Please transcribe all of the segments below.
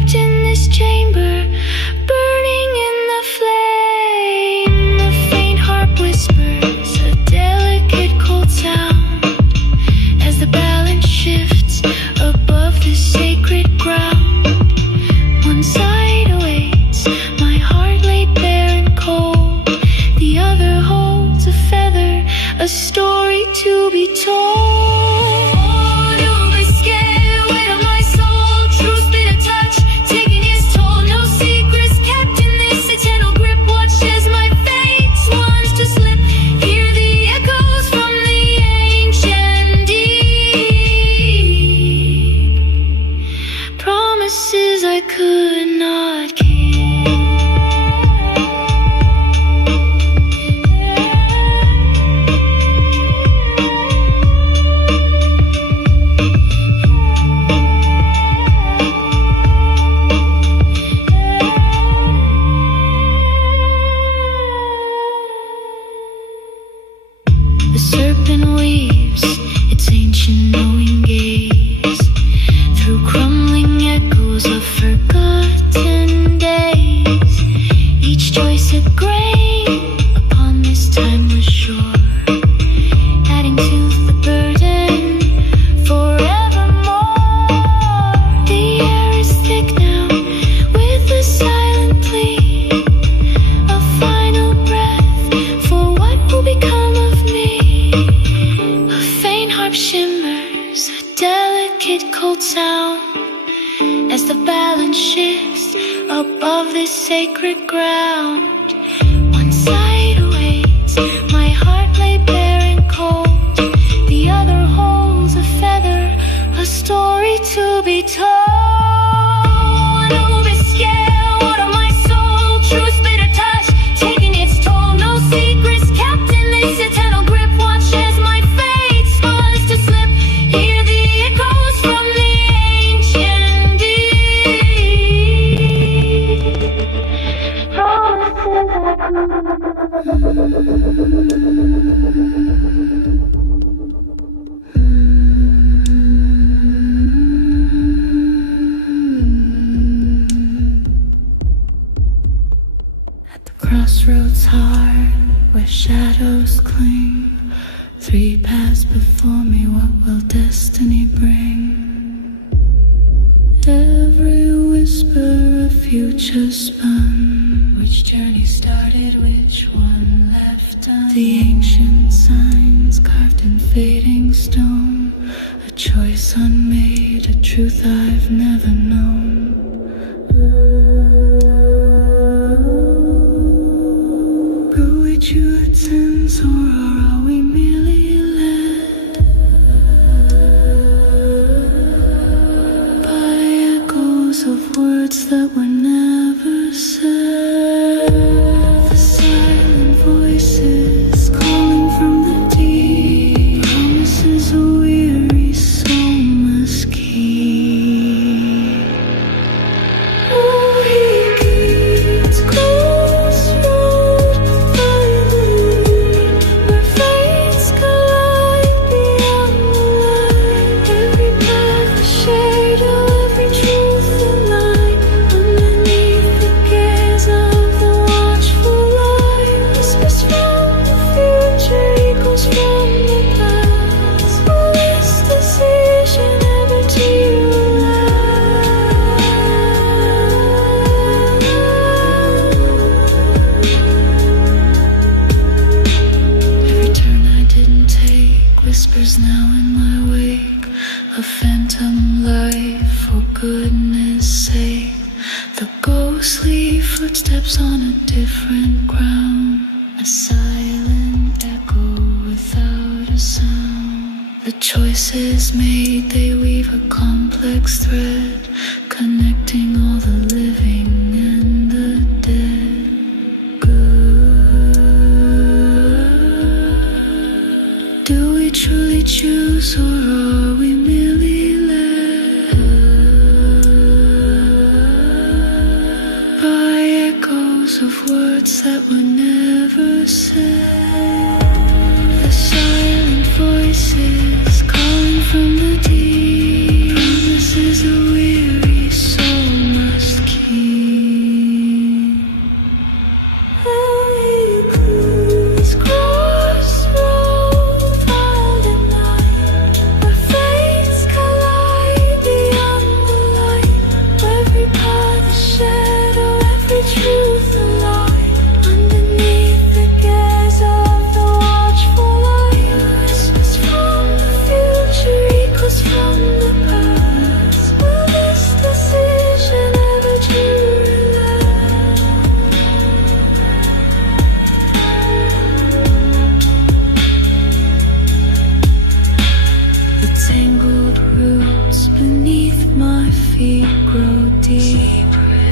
trapped in this chamber, burning in the flame. A faint harp whispers a delicate cold sound as the balance shifts above the sacred ground. One side awaits, my heart laid bare and cold. The other holds a feather, a story to be told. Crossroads hard, where shadows cling. Three paths before me, what will destiny bring? Every whisper a future spun. Which journey started, which one left done? The ancient signs carved in fading stone. A choice unmade, a truth I've never known. Or are we merely led by echoes of words that were never said? The silent voices calling from the deep, promises a weary soul must keep. Oh, he keeps close road by the now in my wake, a phantom life, for goodness sake. The ghostly footsteps on a different ground, a silent echo without a sound. The choices made, they weave a complex thread, connecting all the living and the dead. Good. Do we truly choose, or are we merely led by echoes of words that were never said? The silent voices calling from the deep, promises a weary soul must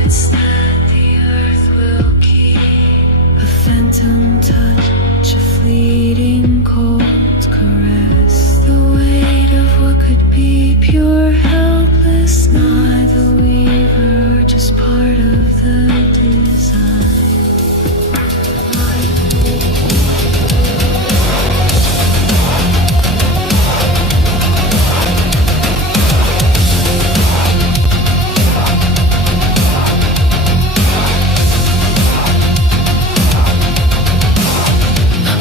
secrets that the earth will keep. A phantom touch, a fleeting cold caress. The weight of what could be pure helpless. Not the weaver, just part of the design.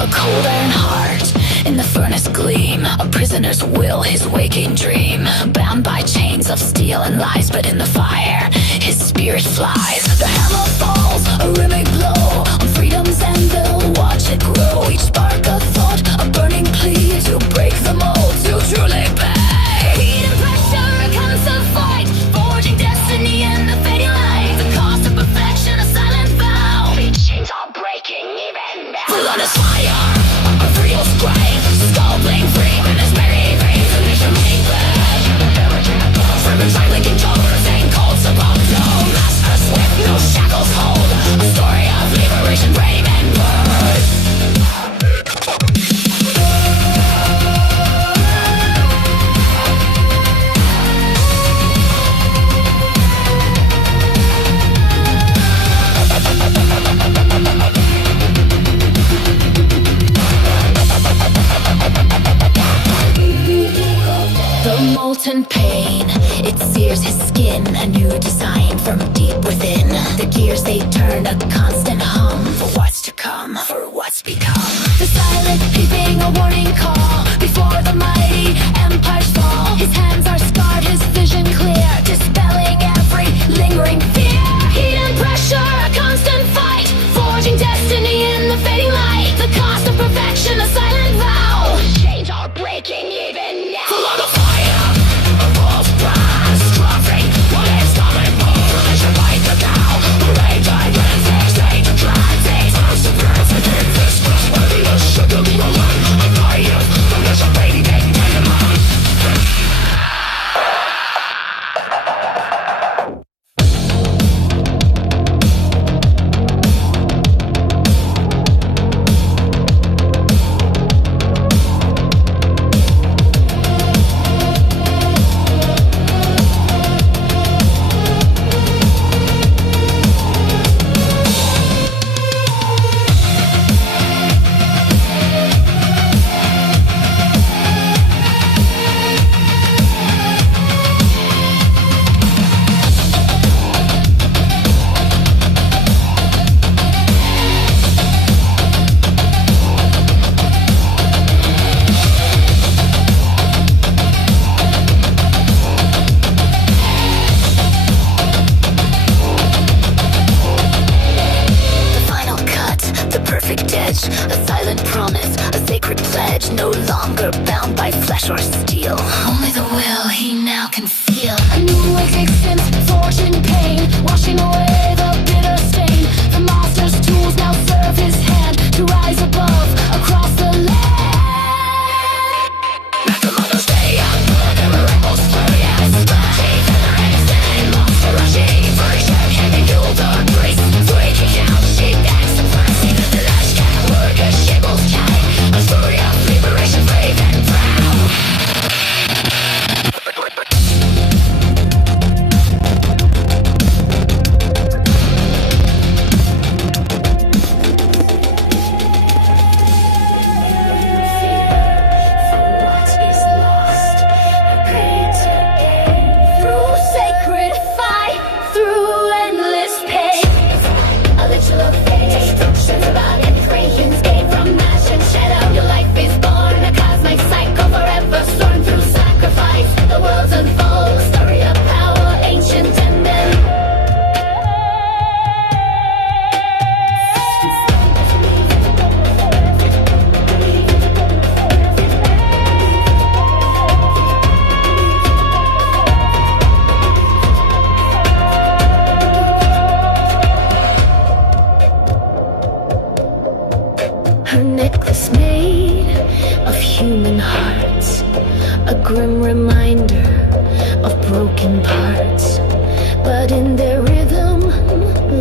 Cold iron heart in the furnace gleam, a prisoner's will, his waking dream, bound by chains of steel and lies, but in the fire his spirit flies. The hammer falls, a rhythmic blow on freedom's anvil, watch it grow. Each spark a thought, a burning plea to break the mold, to truly pay. Heat and pressure, a constant fight, forging destiny in the fading light. The cost of perfection, a silent vow. Each chains are breaking even now. Full on his fire, a real strength, sculpting free in his merry veins, and mission made blood. From inside linking doors and cold above, no masters with no shackles hold. A story of liberation, brave and word. The molten pain, it sears his skin. A new design from deep within. The gears they turn, a constant hum. For what's to come, for what's become. The silent peeping, a warning call. Before the mighty empires fall. His hands are scarred, his vision clear. Dispelling every lingering fear. Heat and pressure, a constant fight. Forging destiny in the fading light. The cost of perfection, a silent vow. Chains are breaking even now. Full on the fire, a false prize. Dropping what is coming for. They should fight the cow. Parade diagrams, they to drive. They first to birth and in this worthy of sugar be alone. A fire, the measure fading, taking the mind.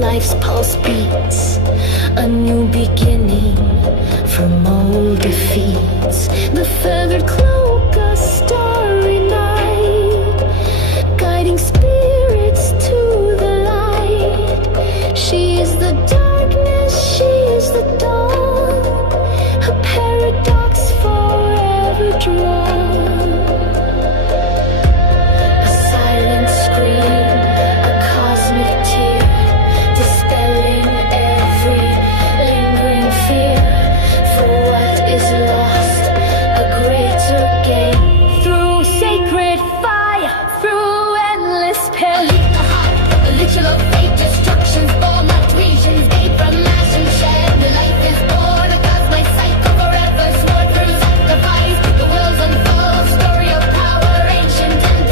life's pulse beats, a new beginning from old defeats. The feathered cloak, a starry night, guiding spirits to the light. She is the darkness, she is the dawn, a paradox forever drawn. A silent scream, a cosmic tear, dispelling every lingering fear. For what is lost, a greater gain. Through sacred fire, through endless pain. A literal of fate, destructions, born like regions, made from ash and shed. The life is born, a cosmic cycle forever, sworn through sacrifice. The world's unfold, story of power, ancient and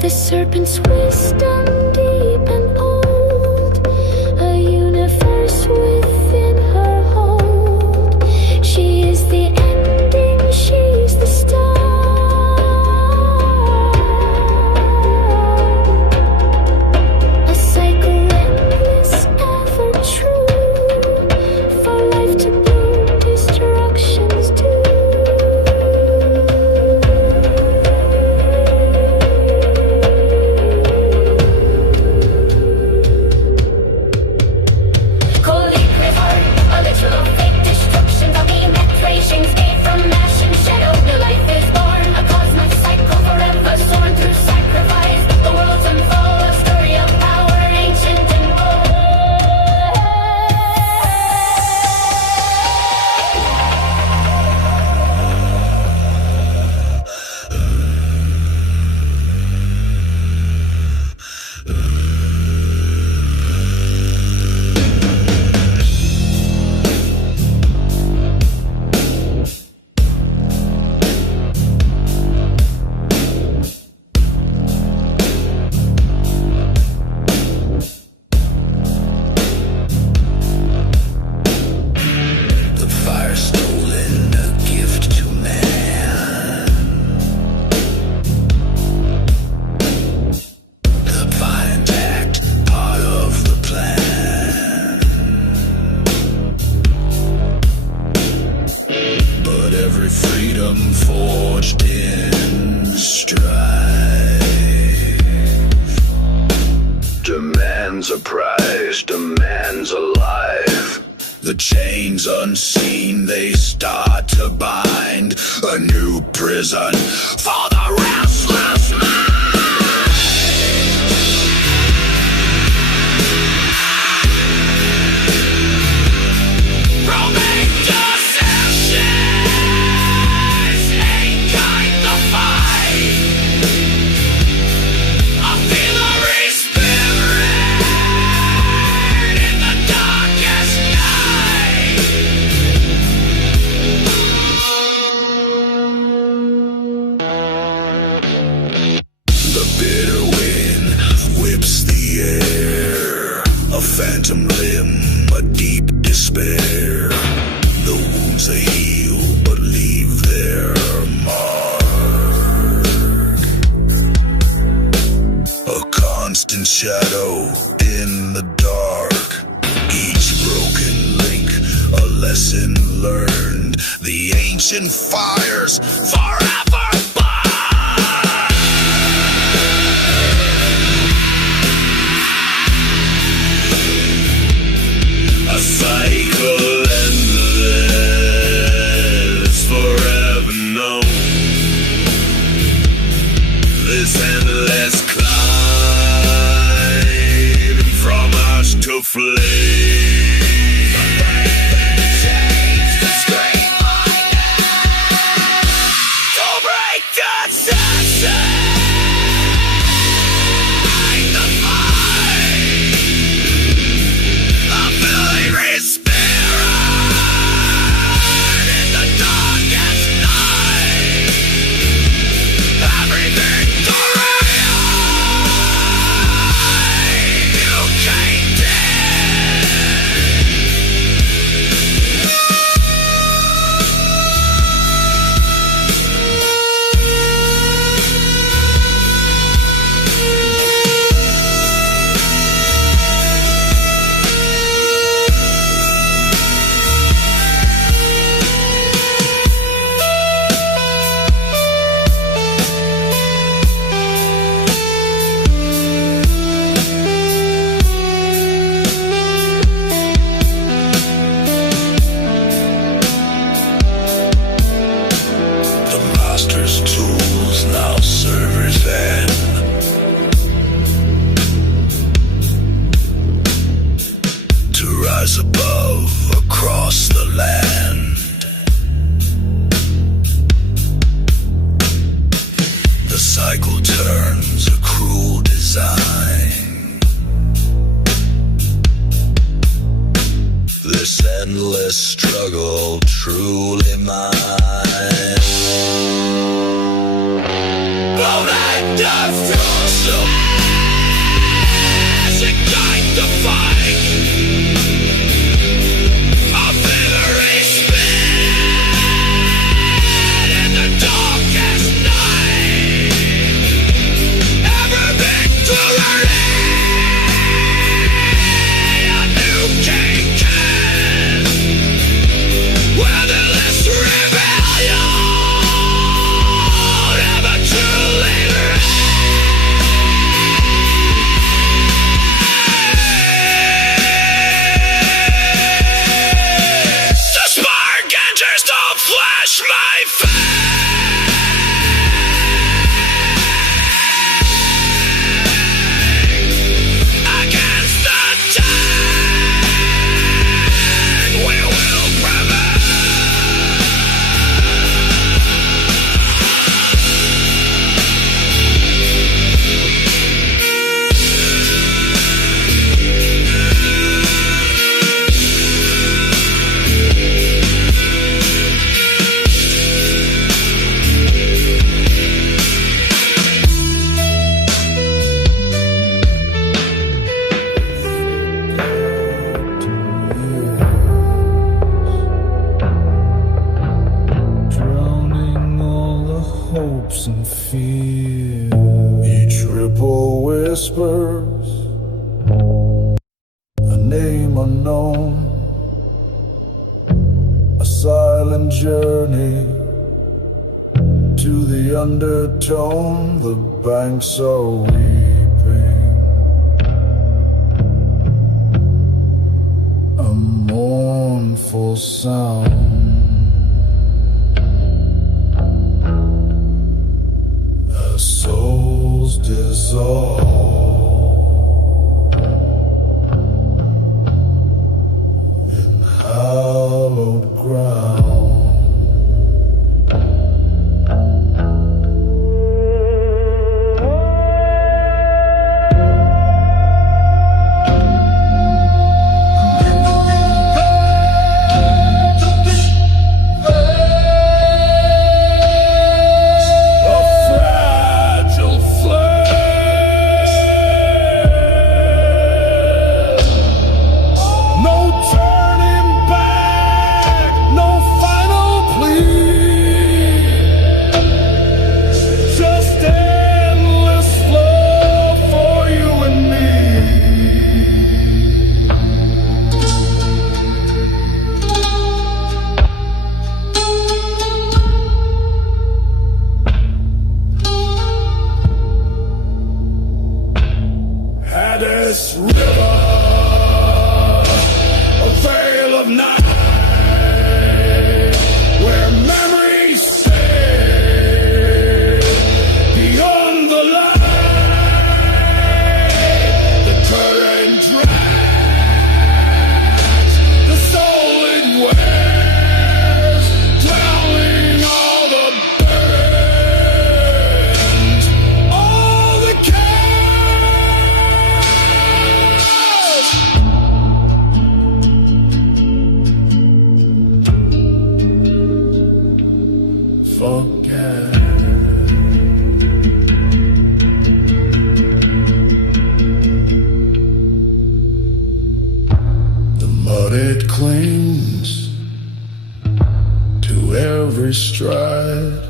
the serpent's wisdom deep and old, a universe within her hold. She is the ending, she's the start. A cycle endless, ever true, for life to bloom, destruction's due. Demands a prize, demands a life. The chains unseen, they start to bind. A new prison for the restless mind. Roaming deceptions ain't kind of fight. I feel a spirit in the darkest night. The bitter wind whips the air, a phantom limb, a deep despair. The wounds they heal but leave their mark. A constant shadow in the dark. Each broken link, a lesson learned. The ancient fires forever burn. A cycle endless, forever known. This endless climb from ash to flame. Change the screen like that. To break struggle truly mine. Both act of fuel as ignite the fight. A feathery spin in the darkest night. Ever victory, a new king can. Weatherless rebellion, ever too late. The spark enters the flesh, my fangs. Against the tide, we will prevail. Drowning all the hopes and fears. Each ripple whispers a name unknown, a silent journey to the undertone. The banks are weeping, a mournful sound. As souls dissolve in hallowed ground. A fragile flame. No turning back, no final plea. Just endless flow for you and me. Hades River, a veil of night, where memories stay beyond the light. The current drags the soul it wears, drowning all the burdens, all the cares. Forget. The mud it clings to every stride.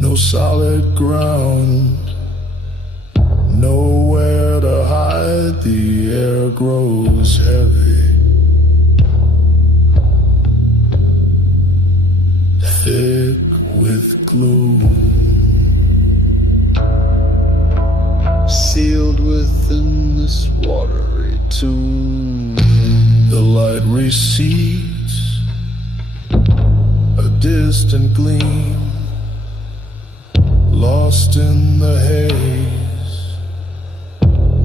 No solid ground, nowhere to hide. The air grows heavy, thick with gloom, sealed within this watery tomb. The light recedes, a distant gleam, lost in the haze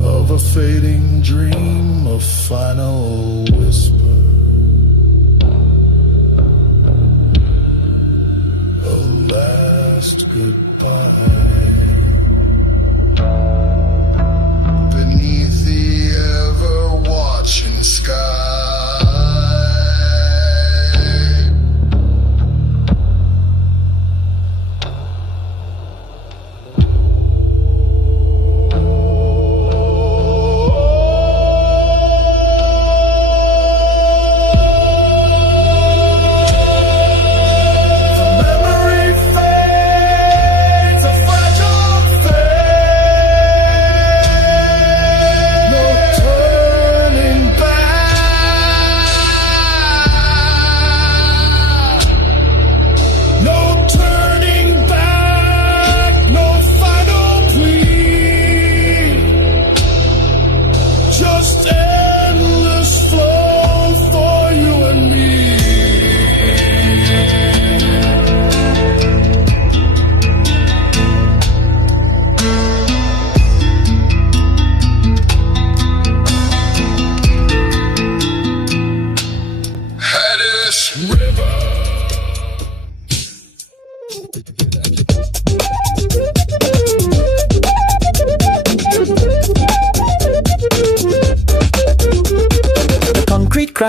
of a fading dream, a final whisper, a last goodbye. Beneath the ever-watching sky,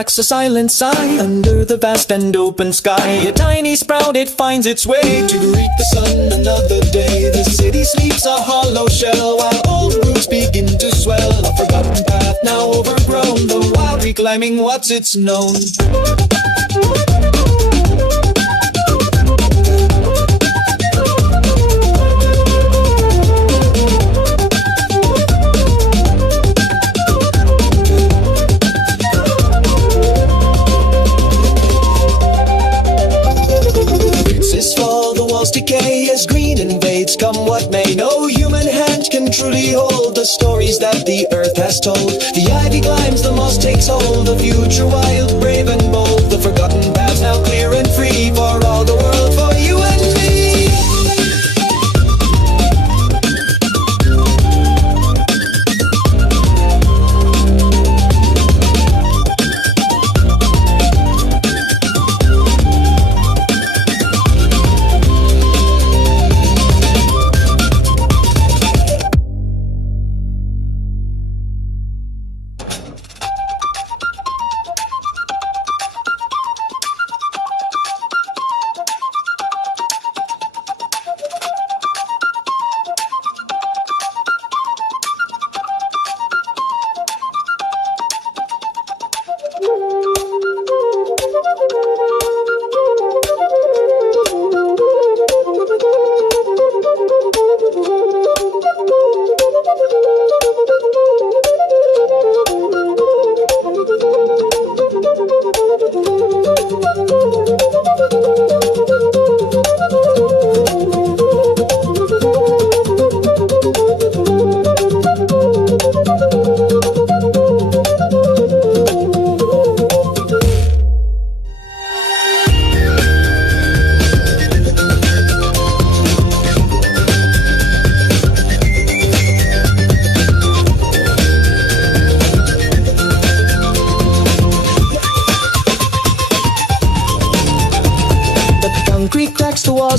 cracks a silent sigh. Under the vast and open sky, a tiny sprout, it finds its way to greet the sun another day. The city sleeps a hollow shell, while old roots begin to swell. A forgotten path now overgrown, the wild reclaiming what's its known. Decay as greed invades, come what may. No human hand can truly hold the stories that the earth has told. The ivy climbs, the moss takes hold, the future wild, brave and bold. The forgotten paths now clear and free for all the world, for you and me.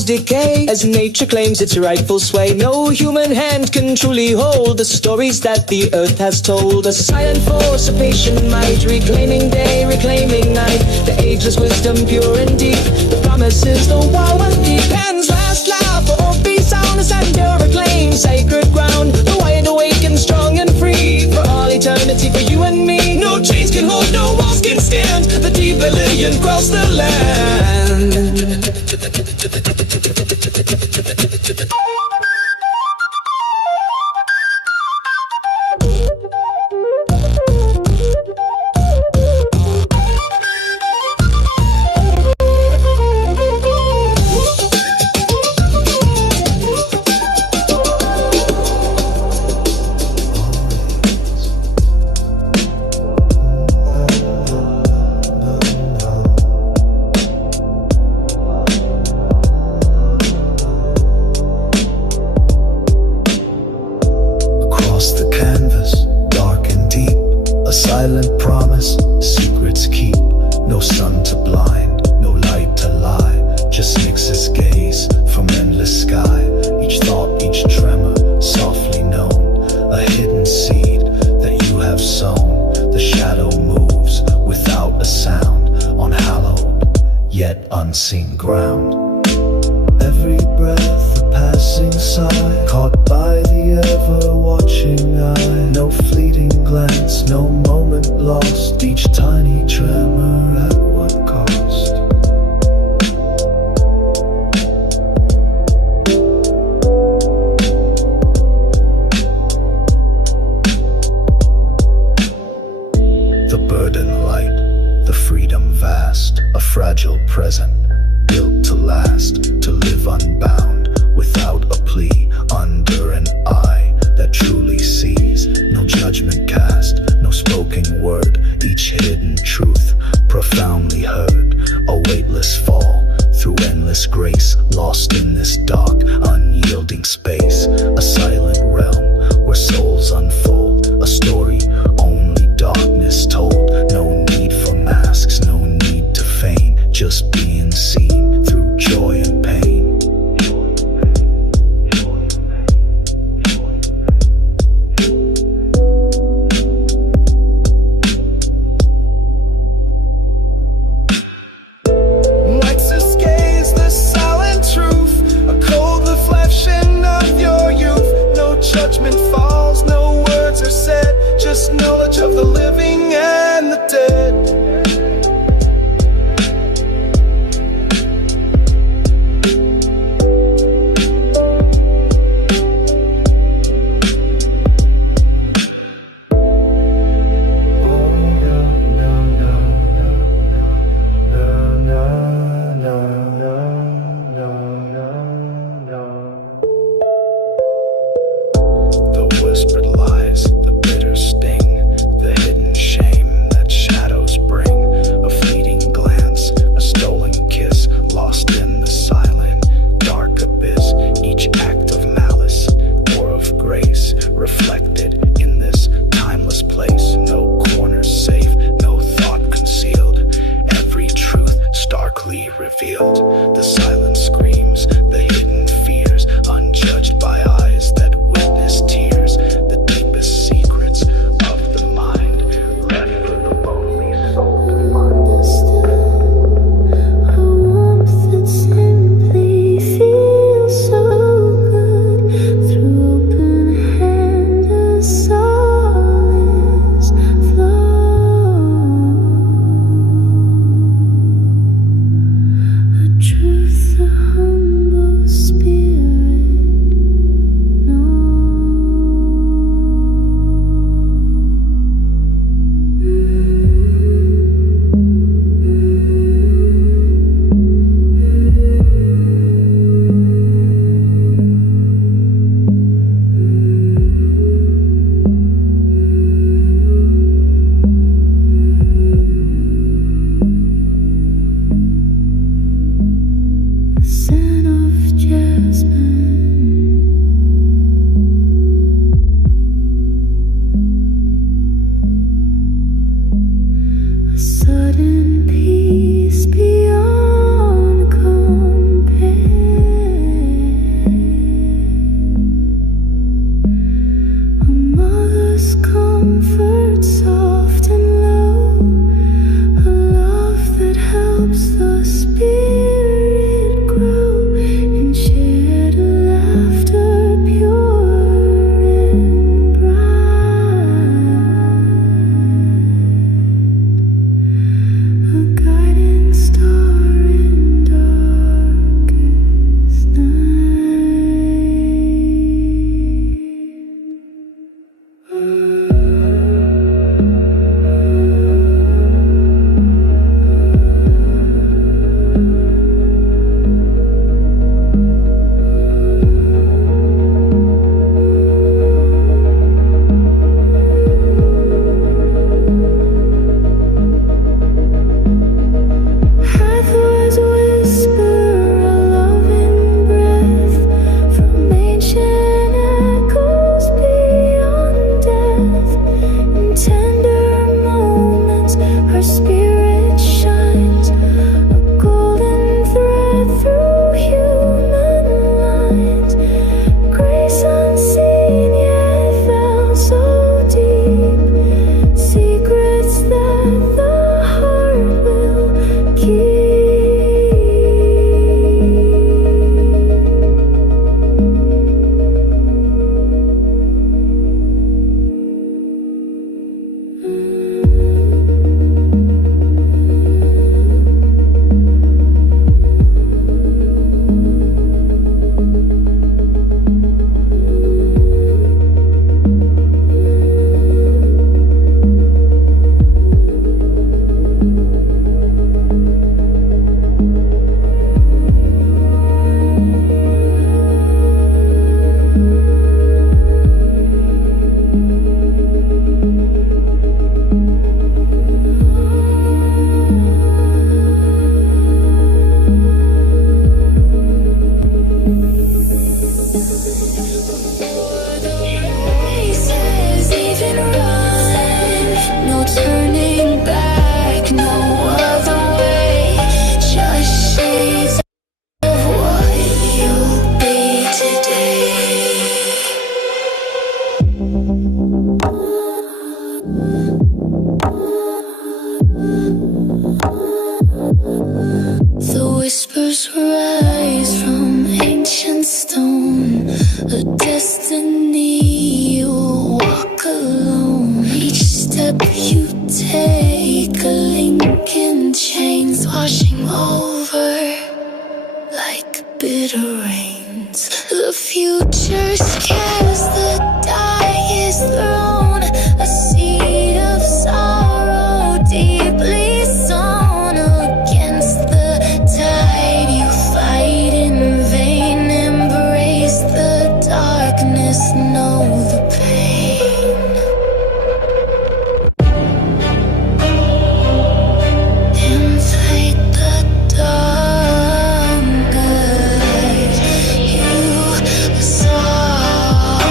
Decay as nature claims its rightful sway. No human hand can truly hold the stories that the earth has told. A silent force, a patient might, reclaiming day, reclaiming night. The ageless wisdom pure and deep, the promises the wild and deep. Hands last laugh, all be soundless and pure, reclaim sacred ground. The wide awake and strong and free for all eternity, for you and me. No chains can hold, no walls can stand. The deep alien cross the land. quickly revealed. The silent screams, the hidden fears, unjudged by eyes that witness tears. The deepest secrets of the mind, left for the lonely soul to A warmth that simply feels so good. Through open hand, a solace flows. A truth the humble spirit knows. The scent of jasmine, a sudden peace beyond compare. A mother's comfort, soft and low, a love that helps the spirit grow, in shared laughter, pure and bright. A guiding star in darkest Hathor's whisper, a loving breath from ancient echoes beyond death. In tender moments, her spirit shines, a golden thread through human lines. Grace unseen yet found so deep, secrets that the heart will keep. Races even run, no turning back, no other way, just shades of what you'll be today. The whispers rise from ancient stone, a destiny you'll walk alone. Each step you take, a link in chains washing over like bitter rains. The future scares, the die is thrown, a seed of sorrow deeply sown. Against the tide you fight in vain, embrace the darkness, know the pain. Invade the dark night, you assault.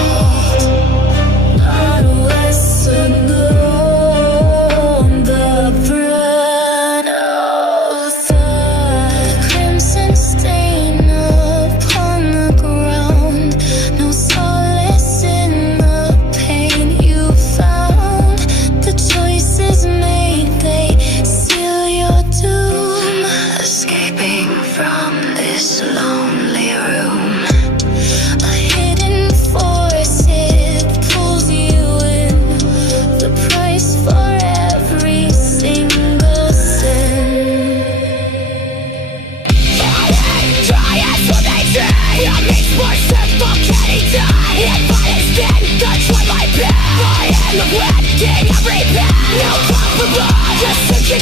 The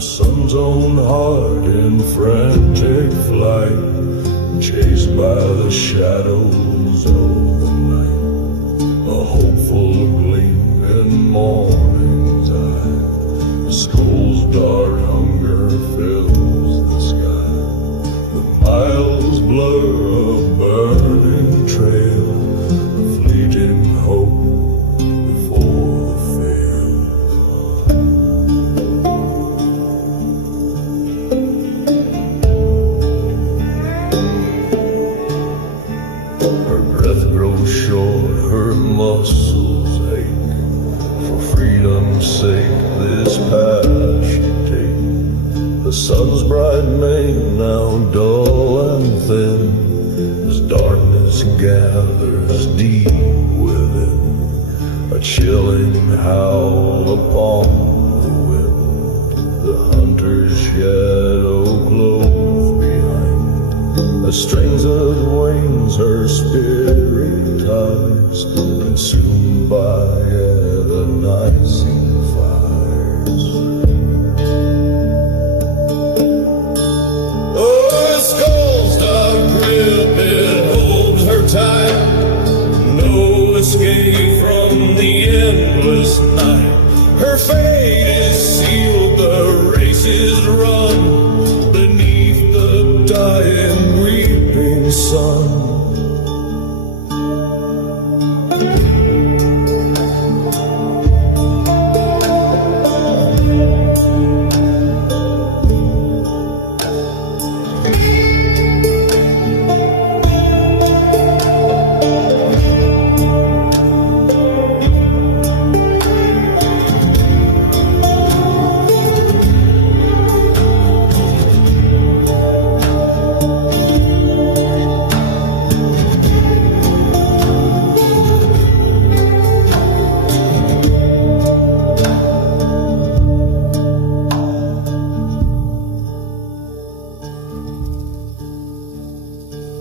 sun's own heart in frantic flight, chased by the shadows of the night. A hopeful gleam in morning's eye. The skull's dark hunger fills the sky. The miles blur a burning trail, a fleeting hope before the fail. Her breath grows short, her muscles ache. For freedom's sake, this path she take. The sun's bright mane now dull and thin, as darkness gathers deep within. A chilling howl upon the wind, the hunter's shadow glows behind. As strings of wings her spirit ties, consumed by agonizing fires. Oh, the skull's dark grip, it holds her tight. No escape from the endless night. Her fate is sealed, the race is run beneath the dying weeping sun.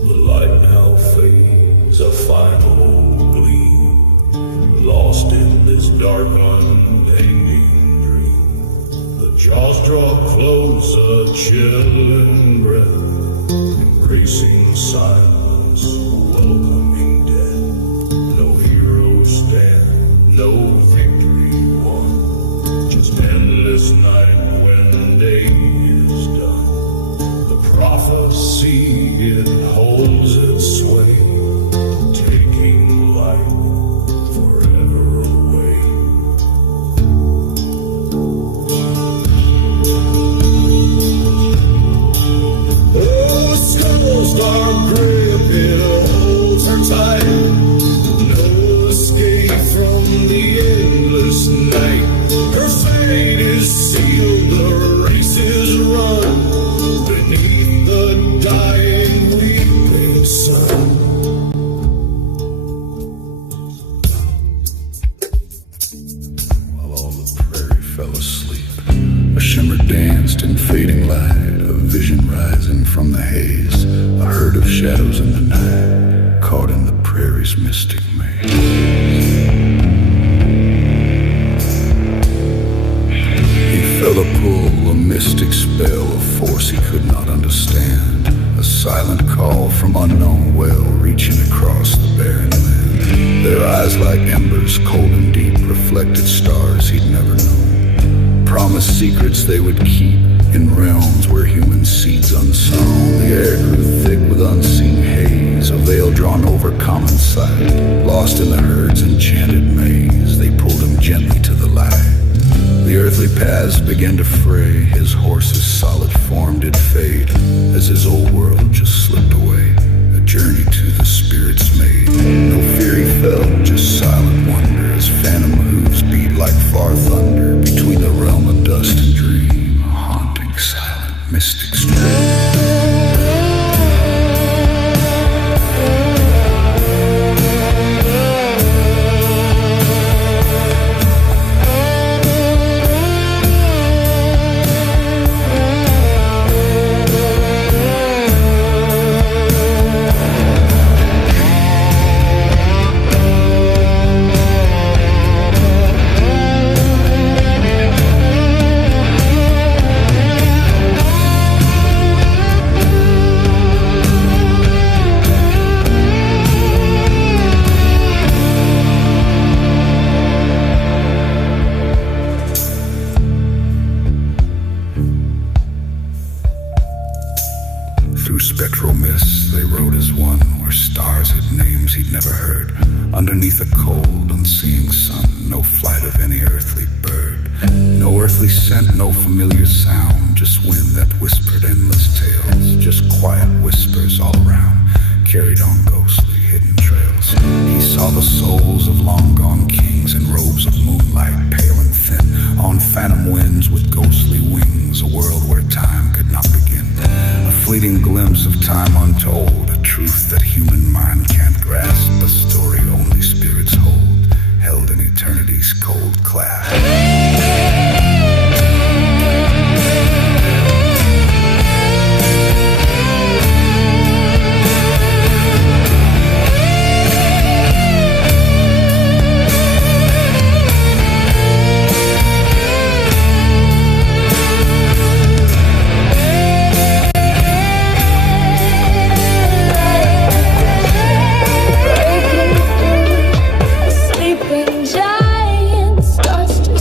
The light now fades, a final gleam, lost in this dark, unending dream. The jaws draw close, a chilling breath, embracing silence, welcoming death. No hero stand, no victory won, just endless night when day is done. The prophecy, it holds its sway, taking light forever away. Oh, the skull's dark grip, it holds her tight. No escape from the endless night. Her fate is sealed, the race is run beneath the dying weeping sun. While all the prairie fell asleep, a shimmer danced in fading light, a vision rising from the haze, a herd of shadows in the night, caught in the prairie's mystic maze. He felt a pull, a mystic spell, a force he could not understand, a silent call from unknown well reaching across the barren land. Their eyes like embers, cold and deep, reflected stars he'd never known, promised secrets they would keep in realms where human seeds unsown. The air grew thick with unseen haze, a veil drawn over common sight. Lost in the herd's enchanted maze, they pulled him gently to the light. The earthly paths began to fray, his horse's solid form did fade, as his old world just slipped away, a journey to the spirits made. No fear he felt, just silent wonder, as phantom hooves beat like far thunder, between the realm of dust and dream, a haunting, silent, mystic stream. Through spectral mists they rode as one, where stars had names he'd never heard. Underneath a cold, unseeing sun, no flight of any earthly bird. No earthly scent, no familiar sound, just wind that whispered endless tales. Just quiet whispers all around, carried on ghostly hidden trails. He saw the souls of long-gone kings in robes of moonlight, pale and thin, on phantom winds with ghostly wings, a world where time could not begin. A fleeting glimpse of time untold, a truth that human mind can't grasp, a story only spirits hold, held in eternity's cold clasp. Sleeping giant starts to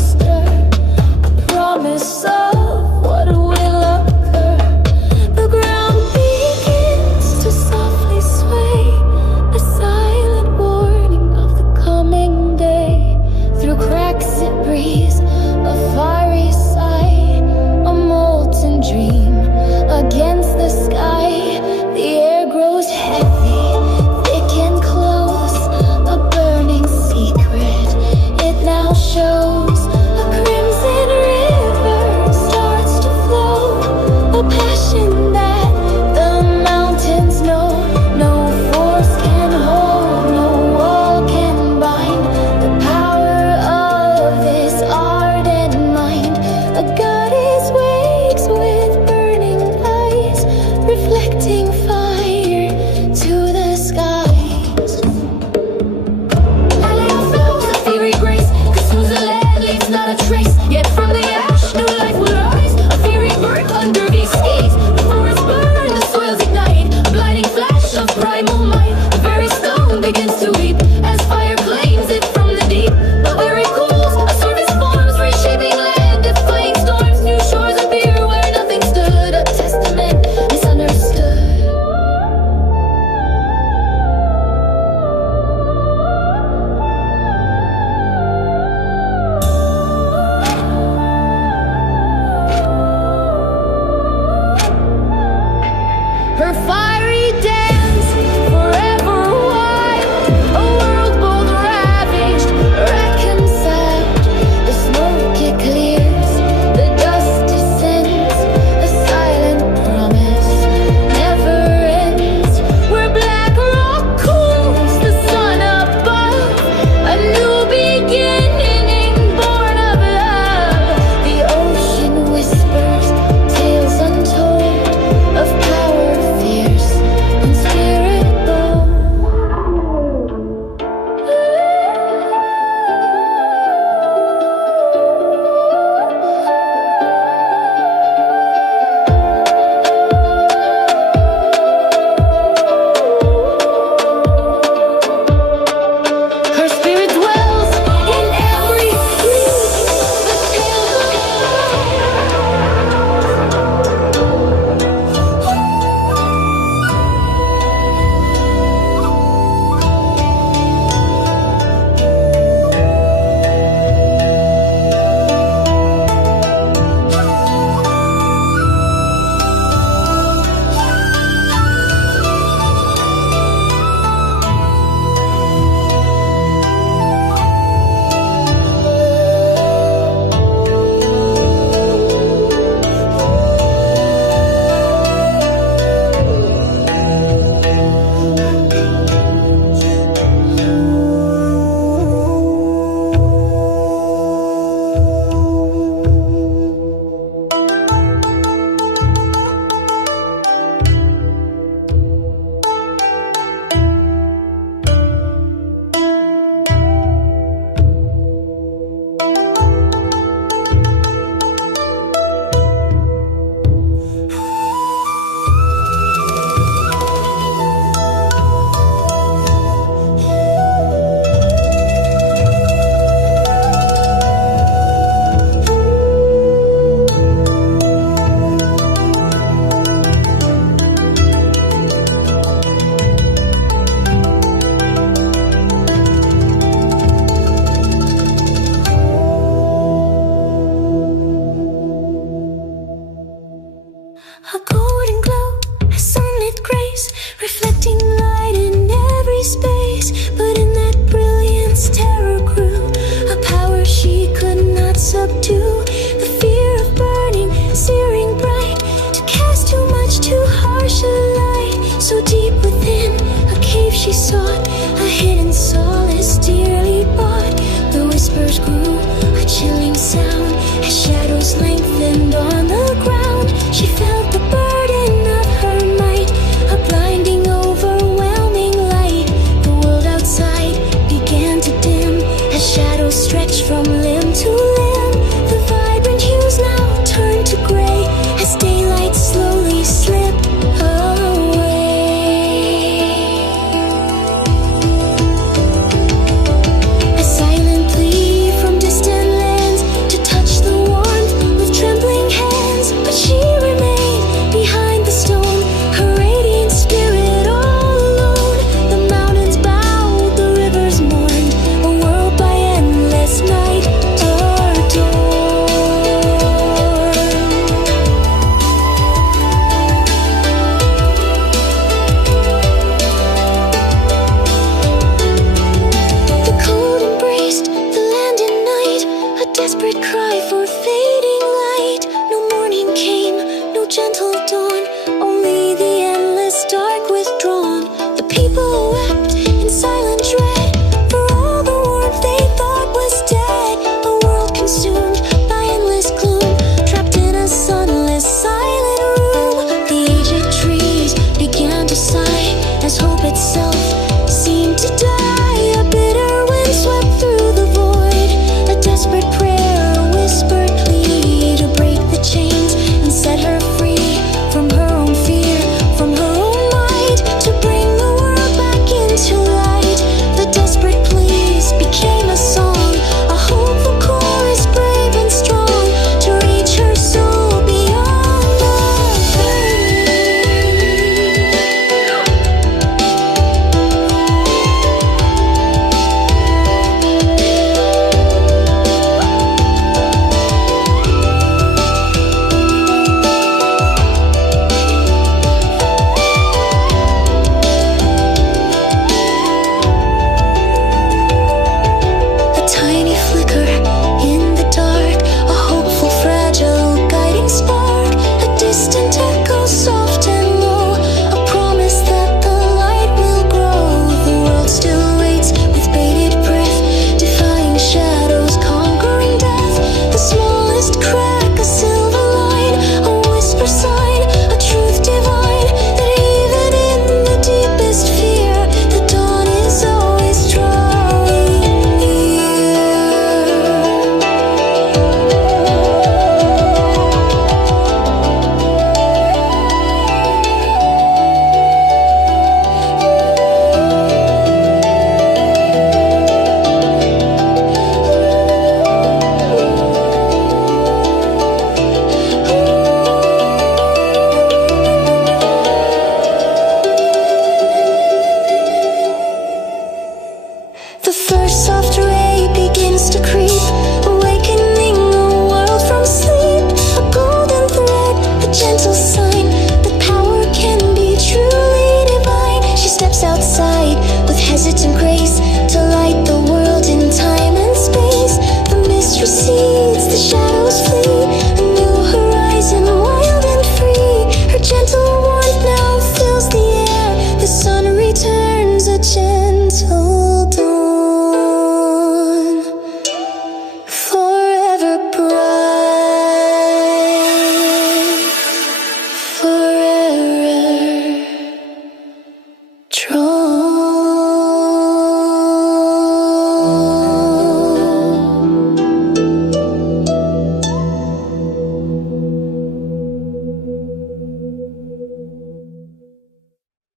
a golden glow, a sunlit grace, reflecting light in every space. But in that brilliance terror grew, a power she could not subdue. The fear of burning, searing bright, to cast too much, too harsh a light. So deep within, a cave she sought, a hidden solace dearly bought. The whispers grew, a chilling sound, as shadows lengthened on the ground. She felt the burden of her might, a blinding, overwhelming light. The world outside began to dim, as shadows stretched from limb to limb. The vibrant hues now turned to gray, as daylight slowly slipped away. A silent plea from distant lands to touch the warmth with trembling hands. But she remained behind the stone, her radiant spirit all alone. The mountains bowed, the rivers mourned, a world by endless night adored. The cold embraced the land in night, a desperate cry for fading light. No morning came, no gentle